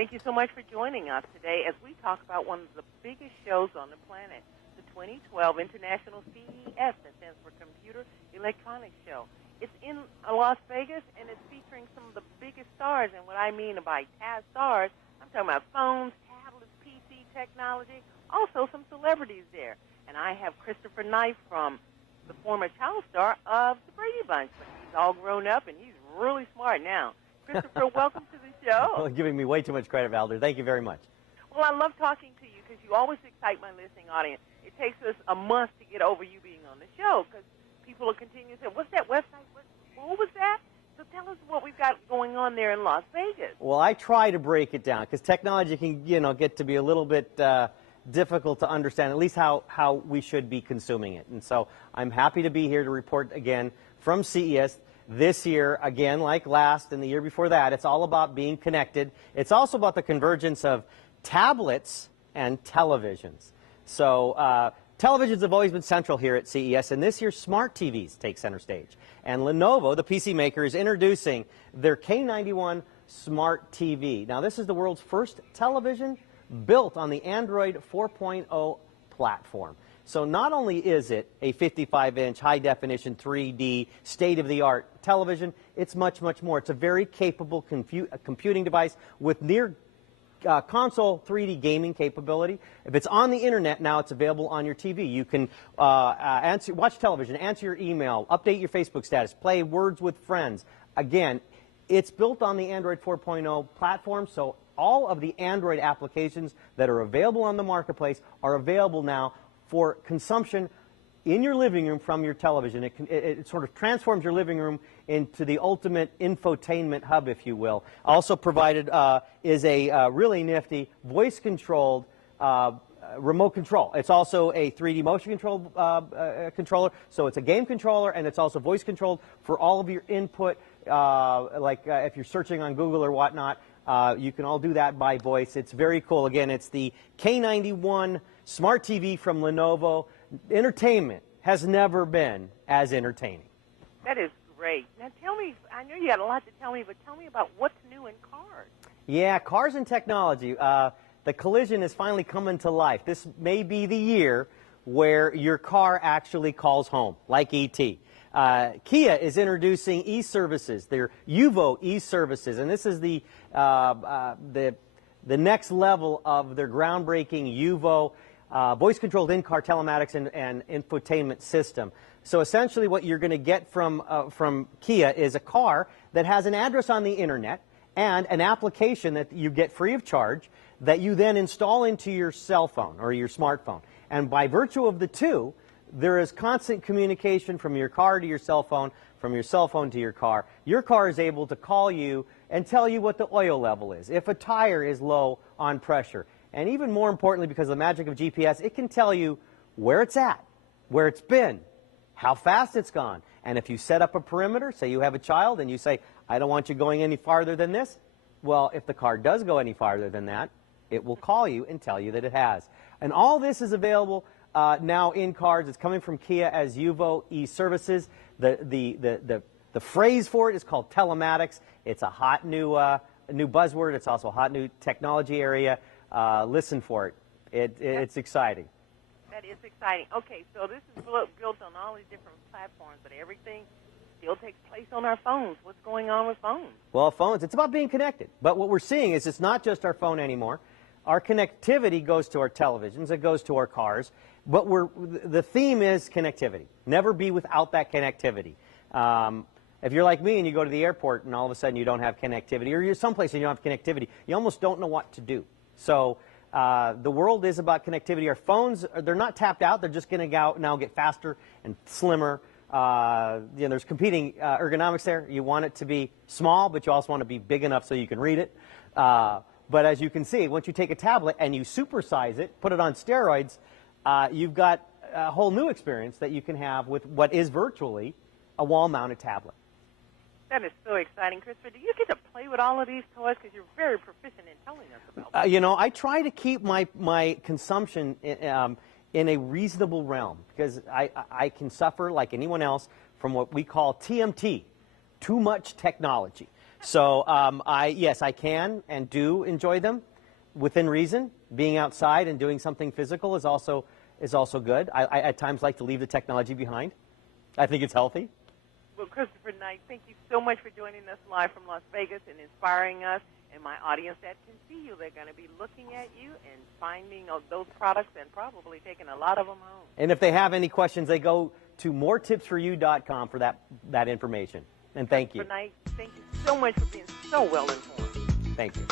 Thank you so much for joining us today as we talk about one of the biggest shows on the planet, the 2012 International CES, that stands for Computer Electronics Show. It's in Las Vegas, and it's featuring some of the biggest stars. And what I mean by stars, I'm talking about phones, tablets, PC technology, also some celebrities there. And I have Christopher Knight from the former child star of the Brady Bunch, but he's all grown up, and he's really smart now. Christopher, welcome to the show. Well, giving me way too much credit, Valder. Thank you very much. Well, I love talking to you because you always excite my listening audience. It takes us a month to get over you being on the show because people will continue to say, what's that website? What was that? So tell us what we've got going on there in Las Vegas. Well, I try to break it down because technology can, get to be a little bit difficult to understand, at least how we should be consuming it. And so I'm happy to be here to report again from CES. This year, again, like last and the year before that, it's all about being connected. It's also about the convergence of tablets and televisions. So televisions have always been central here at CES, and this year smart TVs take center stage. And Lenovo, the PC maker, is introducing their K91 Smart TV. Now, this is the world's first television built on the Android 4.0 platform. So not only is it a 55-inch high-definition 3D state-of-the-art television, it's much, much more. It's a very capable computing device with near console 3D gaming capability. If it's on the internet now, it's available on your TV. You can watch television, answer your email, update your Facebook status, play Words with Friends. Again, it's built on the Android 4.0 platform, so all of the Android applications that are available on the marketplace are available now for consumption in your living room from your television. It sort of transforms your living room into the ultimate infotainment hub, if you will. Also provided is a really nifty voice-controlled remote control. It's also a 3D motion control controller, so it's a game controller, and it's also voice-controlled for all of your input, if you're searching on Google or whatnot. You can all do that by voice. It's very cool. Again, it's the K91 Smart TV from Lenovo. Entertainment has never been as entertaining. That is great. Now tell me, I know you got a lot to tell me, but tell me about what's new in cars. Yeah, cars and technology. The collision is finally coming to life. This may be the year where your car actually calls home, like E.T. Kia is introducing e-services, their UVO e-services, and this is the next level of their groundbreaking UVO voice-controlled in-car telematics and infotainment system. So essentially what you're going to get from Kia is a car that has an address on the internet and an application that you get free of charge that you then install into your cell phone or your smartphone. And by virtue of the two, there is constant communication from your car to your cell phone, from your cell phone to your car. Your car is able to call you and tell you what the oil level is, if a tire is low on pressure. And even more importantly, because of the magic of GPS, it can tell you where it's at, where it's been, how fast it's gone. And if you set up a perimeter, say you have a child and you say, I don't want you going any farther than this, well, if the car does go any farther than that, it will call you and tell you that it has. And all this is available now in cars. It's coming from Kia as UVO e-services. The phrase for it is called telematics. It's a hot new buzzword. It's also a hot new technology area. Listen for it. It's exciting. That is exciting. Okay, so this is built on all these different platforms, but everything still takes place on our phones. What's going on with phones? Well, phones, it's about being connected. But what we're seeing is it's not just our phone anymore. Our connectivity goes to our televisions. It goes to our cars. But the theme is connectivity. Never be without that connectivity. If you're like me and you go to the airport and all of a sudden you don't have connectivity, or you're someplace and you don't have connectivity, you almost don't know what to do. So the world is about connectivity. Our phones, they're not tapped out. They're just going to now get faster and slimmer. There's competing ergonomics there. You want it to be small, but you also want to be big enough so you can read it. But as you can see, once you take a tablet and you supersize it, put it on steroids, you've got a whole new experience that you can have with what is virtually a wall-mounted tablet. That is so exciting, Christopher. Do you get to play with all of these toys? Because you're very proficient in telling us about them. I try to keep my consumption in a reasonable realm because I can suffer, like anyone else, from what we call TMT, too much technology. So yes, I can and do enjoy them within reason. Being outside and doing something physical is also good. I at times like to leave the technology behind. I think it's healthy. Well, Christopher Knight, thank you so much for joining us live from Las Vegas and inspiring us and my audience that can see you. They're going to be looking at you and finding those products and probably taking a lot of them home. And if they have any questions, they go to moretipsforyou.com for that information. And thank you. Christopher Knight, thank you so much for being so well informed. Thank you.